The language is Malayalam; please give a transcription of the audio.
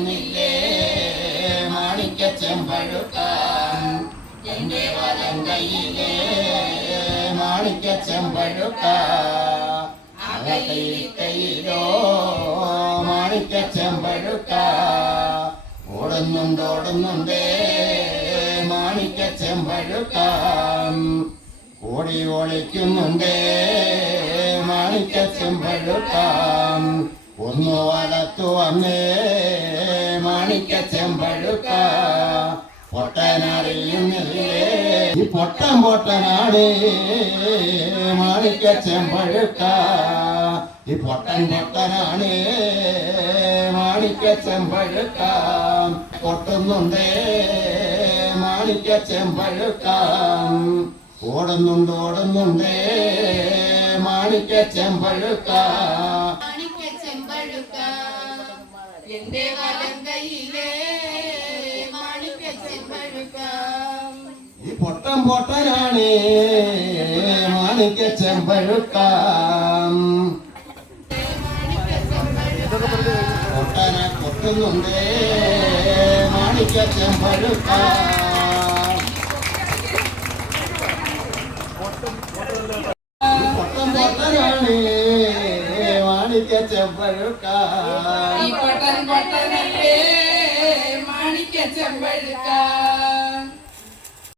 അറിയുന്നില്ലേ മാണിക്യ ചെമ്പഴുക്ക എന്റെ വലം കയ്യിലെ മാണിക്യ ചെമ്പഴുക്ക കയ്യിലോ മാണിക്യ ചെമ്പഴുക്ക ഓടുന്നുണ്ടോടുന്നുണ്ടേ മാണിക്യ ചെമ്പഴുക്ക ഓടി ഒളിക്കുന്നുണ്ടേ മാണിക്യ ചെമ്പഴുക്ക ഒന്നു വലത്തു വന്നേ മാണിക്യ ചെമ്പഴുക്ക പൊട്ടനറിയുന്നില്ലേ ഈ പൊട്ടനാണ് മാണിക്യ ചെമ്പഴുക്ക ഈ പൊട്ടനാണ് മാണിക്യ ചെമ്പഴുക്ക പൊട്ടുന്നുണ്ടേ മാണിക്യ ചെമ്പഴുക്ക ഓടുന്നുണ്ടേ മാണിക്യ ചെമ്പഴുക്ക എന്റെ വലം കയ്യിലെ മാണിക്യ ചെമ്പഴുക്ക ഈ പൊട്ടനാണ് മാണിക്യ ചെമ്പഴുക്ക പൊട്ടനെ കൊട്ടുന്നുണ്ടേ മാണിക്യ ചെമ്പഴുക്ക പൊട്ടനാണ് മാണിക്യ ചെമ്പഴുക്ക പൊട്ടനല്ലേ മാണിക്യ ചെമ്പഴുക്ക